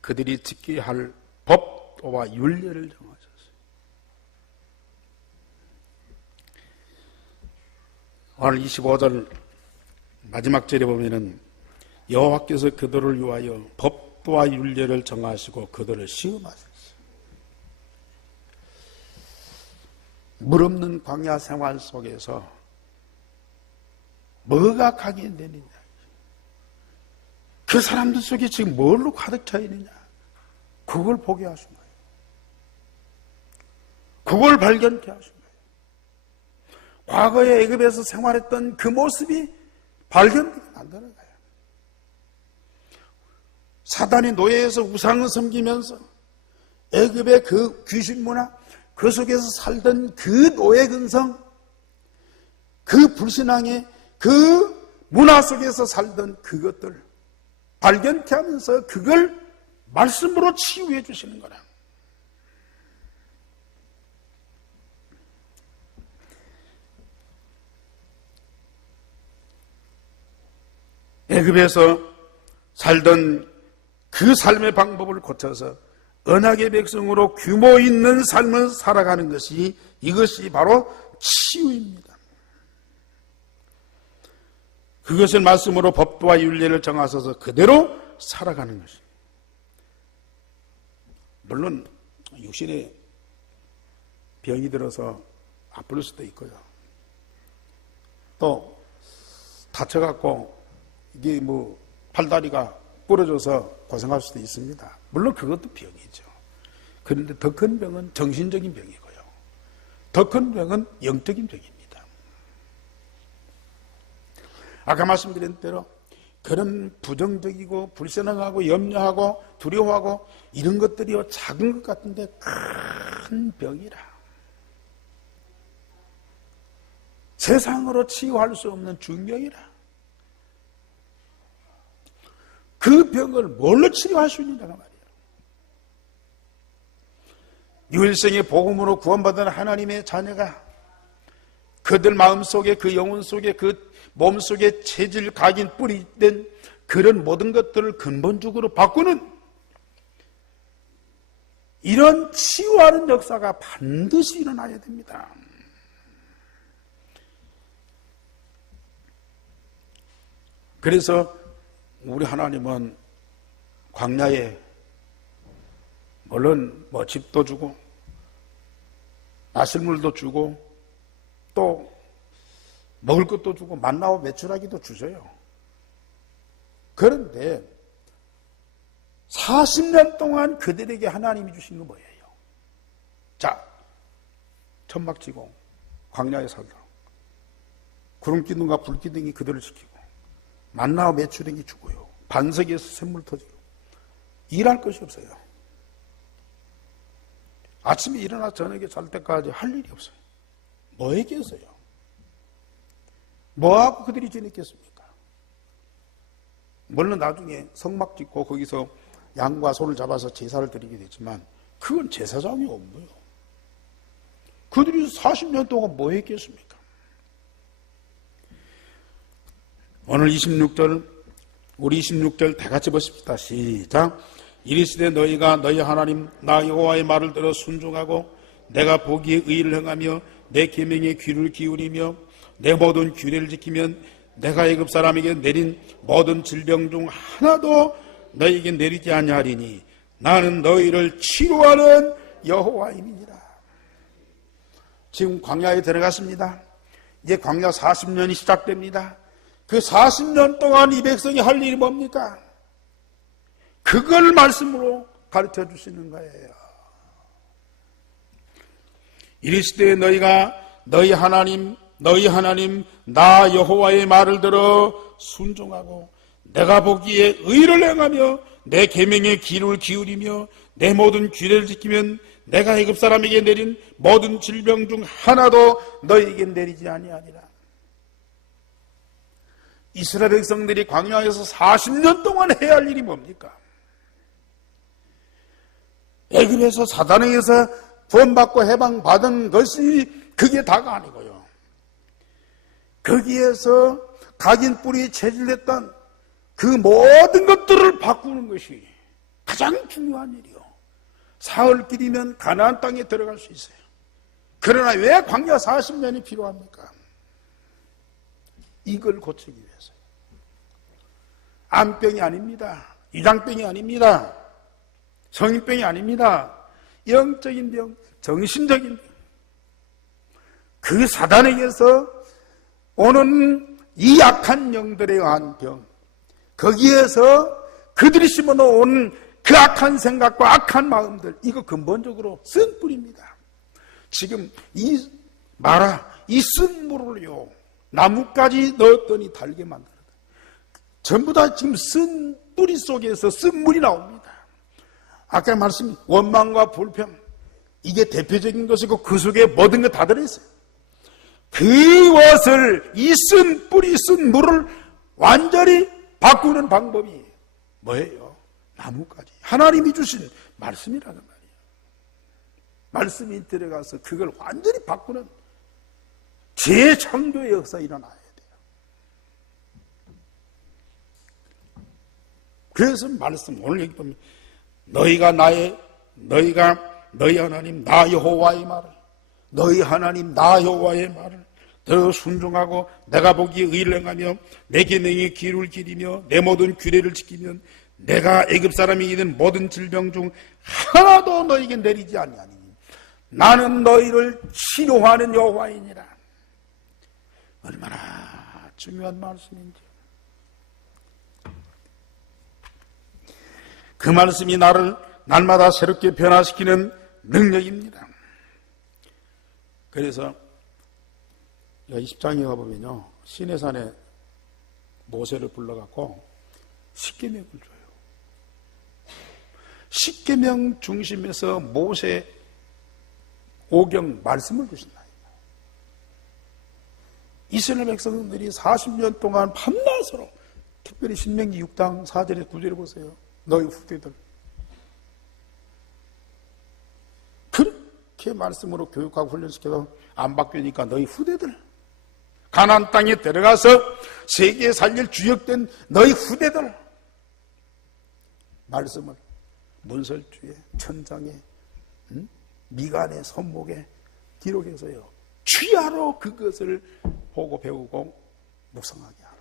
그들이 지켜야 할 법도와 율례를 정하셨어요. 오늘 25절 마지막 절에 보면은 여호와께서 그들을 위하여 법도와 율례를 정하시고 그들을 시험하셨어요. 물 없는 광야 생활 속에서 뭐가 각인되느냐, 그 사람들 속에 지금 뭘로 가득 차 있느냐, 그걸 보게 하신 거예요. 그걸 발견케 하신 거예요. 과거에 애굽에서 생활했던 그 모습이 발견되게 만드는 거예요. 사단의 노예에서 우상을 섬기면서 애굽의 그 귀신 문화, 그 속에서 살던 그 노예 근성, 그 불신앙의 그 문화 속에서 살던 그것들 발견케 하면서 그걸 말씀으로 치유해 주시는 거라. 애굽에서 살던 그 삶의 방법을 고쳐서 언약의 백성으로 규모 있는 삶을 살아가는 것이, 이것이 바로 치유입니다. 그것을 말씀으로 법도와 율례를 정하셔서 그대로 살아가는 것입니다. 물론 육신에 병이 들어서 아플 수도 있고요. 또 다쳐갖고 이게 뭐 팔다리가 부러져서 고생할 수도 있습니다. 물론 그것도 병이죠. 그런데 더 큰 병은 정신적인 병이고요. 더 큰 병은 영적인 병입니다. 아까 말씀드린 대로 그런 부정적이고 불신앙하고 염려하고 두려워하고 이런 것들이 작은 것 같은데 큰 병이라. 세상으로 치유할 수 없는 중병이라. 그 병을 뭘로 치료할 수 있느냐가 말이에요. 유일생의 복음으로 구원받은 하나님의 자녀가 그들 마음속에, 그 영혼 속에, 그 몸속에 체질, 각인, 뿌리된 그런 모든 것들을 근본적으로 바꾸는 이런 치유하는 역사가 반드시 일어나야 됩니다. 그래서 우리 하나님은 광야에 물론 뭐 집도 주고 마실 물도 주고 또 먹을 것도 주고 만나와 메추라기도 주셔요. 그런데 40년 동안 그들에게 하나님이 주신 건 뭐예요? 자, 천막지고 광야에 살다 구름기둥과 불기둥이 그들을 지키고 만나와 메추라기 주고요. 반석에서 샘물 터지고 일할 것이 없어요. 아침에 일어나 저녁에 잘 때까지 할 일이 없어요. 뭐 했겠어요? 뭐하고 그들이 지냈겠습니까? 물론 나중에 성막 짓고 거기서 양과 소를 잡아서 제사를 드리게 됐지만 그건 제사장이 없고요. 그들이 40년 동안 뭐 했겠습니까? 오늘 26절, 우리 26절 다 같이 보십시다. 시작. 이르시되 너희가 너희 하나님 나 여호와의 말을 들어 순종하고 내가 보기에 의를 행하며 내 계명에 귀를 기울이며 내 모든 규례를 지키면 내가 애굽 사람에게 내린 모든 질병 중 하나도 너희에게 내리지 아니하리니 나는 너희를 치료하는 여호와임이니라. 지금 광야에 들어갔습니다. 이제 광야 40년이 시작됩니다. 그 40년 동안 이 백성이 할 일이 뭡니까? 그걸 말씀으로 가르쳐 주시는 거예요. 이르시되 너희가 너희 하나님 나 여호와의 말을 들어 순종하고 내가 보기에 의를 행하며 내 계명에 귀를 기울이며 내 모든 규례를 지키면 내가 애굽 사람에게 내린 모든 질병 중 하나도 너에게 내리지 아니하리라. 이스라엘 백성들이 광야에서 40년 동안 해야 할 일이 뭡니까? 애굽에서 사단에 의해서 구원받고 해방받은 것이 그게 다가 아니고요. 거기에서 각인 뿌리에 체질됐던 그 모든 것들을 바꾸는 것이 가장 중요한 일이요. 사흘길이면 가나안 땅에 들어갈 수 있어요. 그러나 왜 광야 40년이 필요합니까? 이걸 고치기 위해서요. 암병이 아닙니다. 위장병이 아닙니다. 성인병이 아닙니다. 영적인 병, 정신적인 병. 그 사단에게서 오는 이 악한 영들에 의한 병, 거기에서 그들이 심어놓은 그 악한 생각과 악한 마음들, 이거 근본적으로 쓴 뿌리입니다. 지금 이 쓴 물을요, 나뭇가지 넣었더니 달게 만들어요. 전부 다 지금 쓴 뿌리 속에서 쓴 물이 나옵니다. 아까 말씀 원망과 불평, 이게 대표적인 것이고 그 속에 모든 것 다 들어있어요. 그것을 이 쓴 뿌리 쓴 물을 완전히 바꾸는 방법이 뭐예요? 나뭇가지. 하나님이 주신 말씀이라는 말이에요. 말씀이 들어가서 그걸 완전히 바꾸는 재창조의 역사 일어나야 돼요. 그래서 말씀, 오늘 여기 보면 너희 하나님 나 여호와의 말을, 너희 하나님 나 여호와의 말을 더 순종하고 내가 보기에 의를 행하며 내 계명에 귀를 기리며 내 모든 규례를 지키면 내가 애굽 사람이 있는 모든 질병 중 하나도 너에게 내리지 아니하니 나는 너희를 치료하는 여호와이니라. 얼마나 중요한 말씀인지. 그 말씀이 나를 날마다 새롭게 변화시키는 능력입니다. 그래서 20장에 가보면요, 시내산에 모세를 불러갖고 십계명을 줘요. 십계명 중심에서 모세 오경 말씀을 주신다. 이스라엘 백성들이 40년 동안 밤낮으로, 특별히 신명기 6장 4절에 9절에 보세요. 너희 후대들 그렇게 말씀으로 교육하고 훈련시켜서 안 바뀌니까 너희 후대들, 가나안 땅에 들어가서 세계에 살릴 주역된 너희 후대들, 말씀을 문설주에, 천장에, 미간에, 손목에 기록해서요, 취하로 그것을 보고 배우고 묵상하게 하라.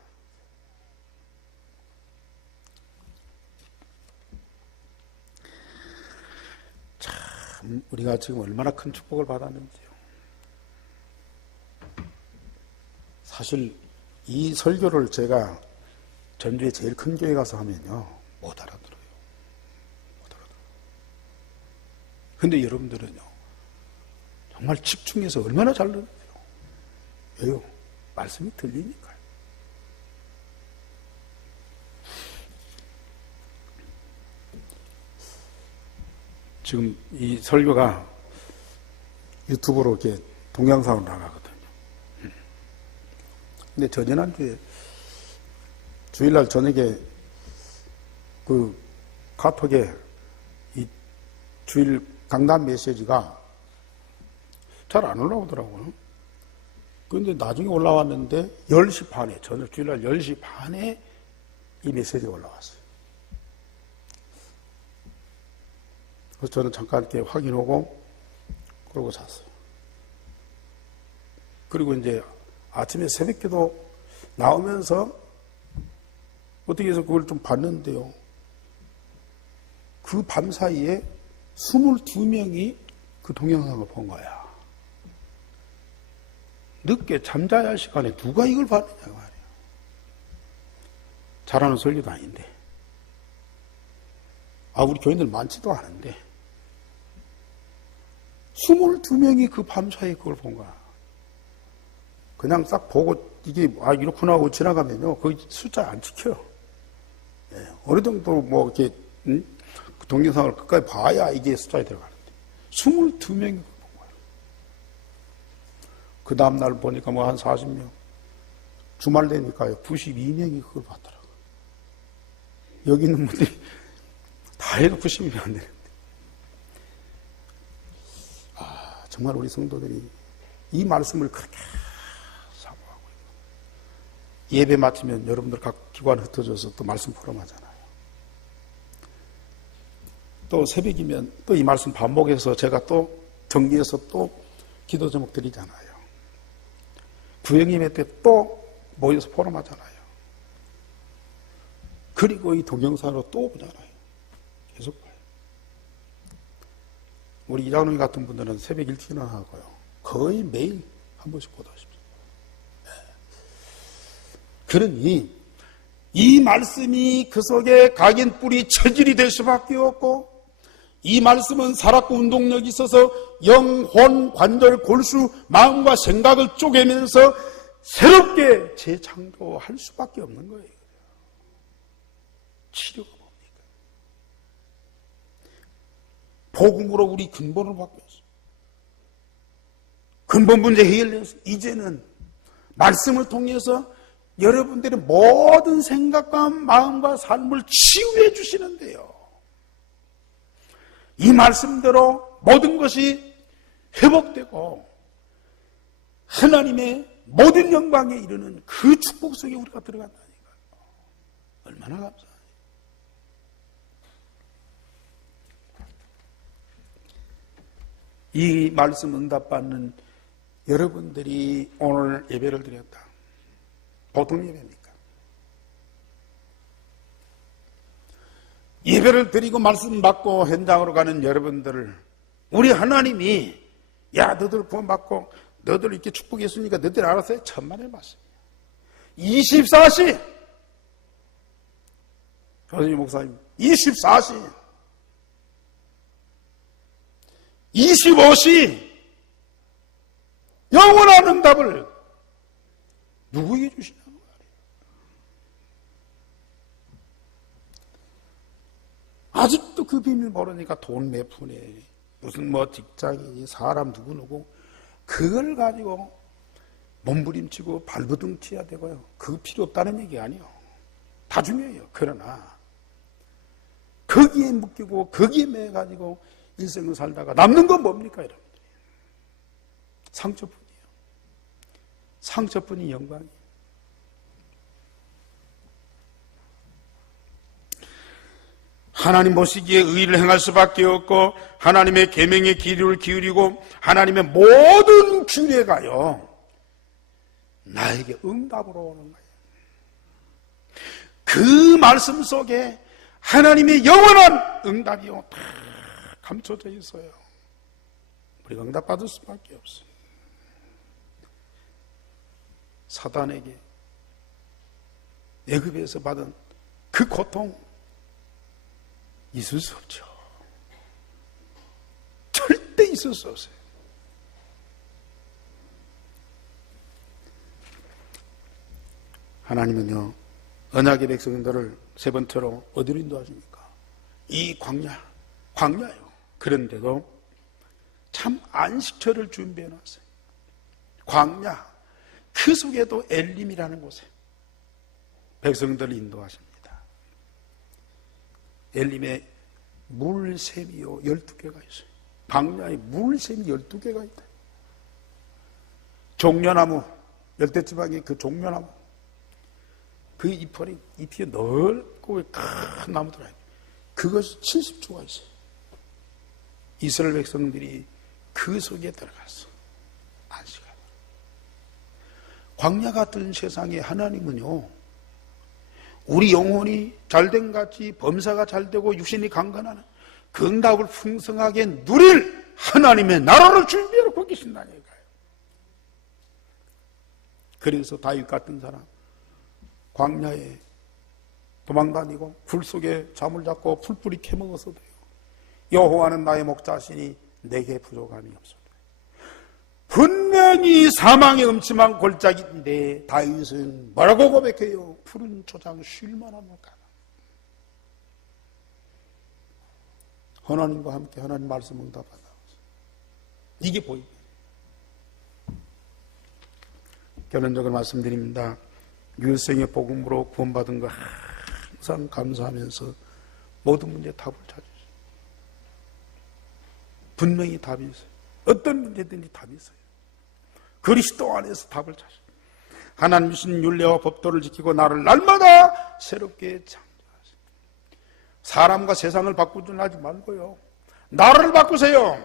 참 우리가 지금 얼마나 큰 축복을 받았는지요. 사실 이 설교를 제가 전주에 제일 큰 교회 가서 하면요, 못 알아들어요. 근데 여러분들은요, 정말 집중해서 얼마나 잘 들어요. 왜요? 말씀이 들리니까요. 지금 이 설교가 유튜브로 이렇게 동영상으로 나가거든요. 근데 저지난주에 주일날 저녁에 그 카톡에 이 주일 강단 메시지가 잘 안 올라오더라고요. 그런데 나중에 올라왔는데 10시 반에, 저녁 주일날 10시 반에 이 메시지가 올라왔어요. 그래서 저는 잠깐 이렇게 확인하고 그러고 잤어요. 그리고 이제 아침에 새벽기도 나오면서 어떻게 해서 그걸 좀 봤는데요, 그 밤 사이에 22명이 그 동영상을 본 거야. 늦게 잠자야 할 시간에 누가 이걸 봤느냐 말이야. 잘하는 설교도 아닌데, 우리 교인들 많지도 않은데 22명이 그 밤 사이에 그걸 본 거야. 그냥 싹 보고 이게 이렇구나 하고 지나가면요, 그 숫자 안 지켜요. 예, 어느 정도 뭐 이렇게 동영상을 끝까지 봐야 이게 숫자에 들어가는데 22명이 본 거예요. 그 다음날 보니까 뭐 한 40명, 주말 되니까요 92명이 그걸 봤더라고요. 여기 있는 분들이 다 해도 90명이 안 되는데, 정말 우리 성도들이 이 말씀을 그렇게 사모하고 있고, 예배 마치면 여러분들 각 기관 흩어져서 또 말씀 포럼하잖아요. 또 새벽이면 또 이 말씀 반복해서 제가 또 정리해서 또 기도 제목 드리잖아요. 구영예배 때 또 모여서 포럼하잖아요. 그리고 이 동영상으로 또 보잖아요. 계속 봐요. 우리 이장로님 같은 분들은 새벽 일찍 일어나고요, 거의 매일 한 번씩 보다십시오. 그러니 이 말씀이 그 속에 각인 뿌리 체질이 될 수밖에 없고, 이 말씀은 살았고 운동력이 있어서 영혼, 관절, 골수, 마음과 생각을 쪼개면서 새롭게 재창조할 수밖에 없는 거예요. 치료가 뭡니까? 복음으로 우리 근본을 바뀌었어. 근본 문제 해결해서 이제는 말씀을 통해서 여러분들의 모든 생각과 마음과 삶을 치유해 주시는데요, 이 말씀대로 모든 것이 회복되고 하나님의 모든 영광에 이르는 그 축복 속에 우리가 들어간다니까요. 얼마나 감사해요. 이 말씀 응답받는 여러분들이 오늘 예배를 드렸다. 보통 예배입니까? 예배를 드리고 말씀 받고 현장으로 가는 여러분들을 우리 하나님이, 야 너들 구원받고 너들 이렇게 축복이 있으니까 너들 알아서 해, 천만의 말씀이야. 24시 교수님 목사님 24시 25시 영원한 응답을 누구에게 주시냐고 말이에요. 아직도 그 비밀 모르니까 돈 몇 푼에 무슨 뭐 직장이 사람 누구누구 그걸 가지고 몸부림치고 발버둥쳐야 되고요. 그거 필요 없다는 얘기 아니에요. 다 중요해요. 그러나 거기에 묶이고 거기에 매가지고 일생을 살다가 남는 건 뭡니까 여러분들이? 상처뿐이에요. 상처뿐이 영광이에요. 하나님 보시기에 의를 행할 수밖에 없고 하나님의 계명에 귀를 기울이고 하나님의 모든 규례가요 나에게 응답으로 오는 거예요. 그 말씀 속에 하나님의 영원한 응답이요 다 감춰져 있어요. 우리가 응답받을 수밖에 없어요. 사단에게 애굽에서 받은 그 고통 있을 수 없죠. 절대 있을 수 없어요. 하나님은요 언약의 백성들을 세 번째로 어디로 인도하십니까? 이 광야예요. 그런데도 참 안식처를 준비해 놨어요. 광야 그 속에도 엘림이라는 곳에 백성들을 인도하십니다. 엘림에 물샘이요 12개가 있어요. 광야에 물샘이 12개가 있다. 종려나무, 열대지방의 그 종려나무 그 잎이 넓고 큰 나무들 그것이 70조가 있어요. 이스라엘 백성들이 그 속에 들어갔어. 안식하고. 광야 같은 세상에 하나님은요 우리 영혼이 잘된 같이 범사가 잘되고 육신이 강건하는 그 응답을 풍성하게 누릴 하나님의 나라를 준비해놓고 계신다니까요. 그래서 다윗 같은 사람 광야에 도망다니고 불 속에 잠을 잡고 풀뿌리 캐먹어서도요 여호와는 나의 목자시니 내게 부족함이 없소이다. 분명히 사망의 음침한 골짜기인데 다윗은 뭐라고 고백해요? 푸른 초장 쉴만 합니까? 하나님과 함께 하나님 말씀 응답하다. 이게 보입니다. 결론적으로 말씀드립니다. 유일성의 복음으로 구원받은 거 항상 감사하면서 모든 문제에 답을 찾으세요. 분명히 답이 있어요. 어떤 문제든지 답이 있어요. 그리스도 안에서 답을 찾으세요. 하나님 주신 율례와 법도를 지키고 나를 날마다 새롭게 창조하세요. 사람과 세상을 바꾸든 하지 말고요. 나를 바꾸세요.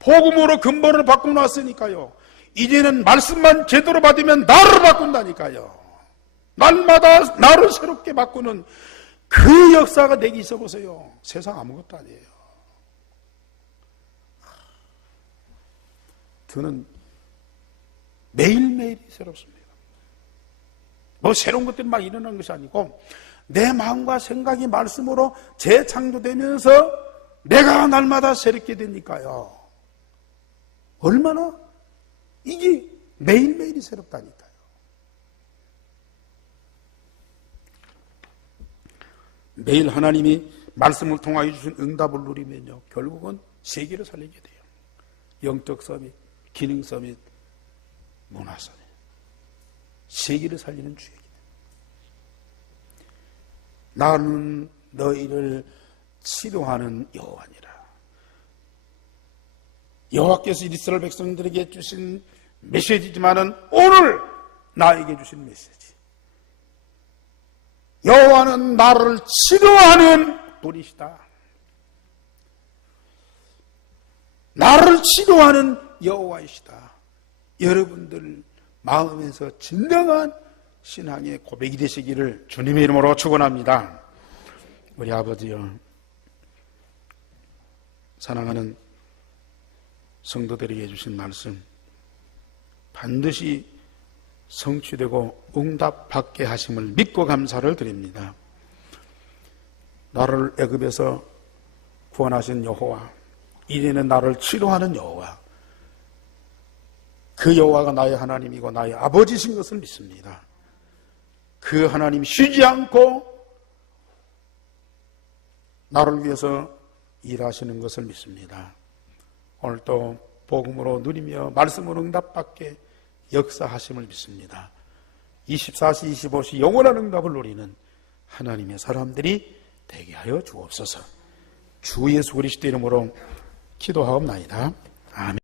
복음으로 근본을 바꾸놨으니까요. 이제는 말씀만 제대로 받으면 나를 바꾼다니까요. 날마다 나를 새롭게 바꾸는 그 역사가 내게 있어 보세요. 세상 아무것도 아니에요. 저는 매일매일이 새롭습니다. 뭐 새로운 것들이 막 일어나는 것이 아니고 내 마음과 생각이 말씀으로 재창조되면서 내가 날마다 새롭게 되니까요. 얼마나 이게 매일매일이 새롭다니까요. 매일 하나님이 말씀을 통하여 주신 응답을 누리면요. 결국은 세계를 살리게 돼요. 영적 서밋, 기능 서밋, 문화 서밋. 세계를 살리는 주역이 돼요. 나는 너희를 치료하는 여호와니라. 여호와께서 이스라엘 백성들에게 주신 메시지지만은 오늘 나에게 주신 메시지. 여호와는 나를 치료하는 분이시다. 나를 치료하는 여호와이시다. 여러분들 마음에서 진정한 신앙의 고백이 되시기를 주님의 이름으로 축원합니다. 우리 아버지여, 사랑하는 성도들에게 주신 말씀 반드시 성취되고 응답받게 하심을 믿고 감사를 드립니다. 나를 애굽에서 구원하신 여호와, 이제는 나를 치료하는 여호와, 그 여호와가 나의 하나님이고 나의 아버지신 것을 믿습니다. 그 하나님이 쉬지 않고 나를 위해서 일하시는 것을 믿습니다. 오늘도 복음으로 누리며 말씀으로 응답받게 역사하심을 믿습니다. 24시 25시 영원한 응답을 누리는 하나님의 사람들이 되게 하여 주옵소서. 주 예수 그리스도 이름으로 기도하옵나이다. 아멘.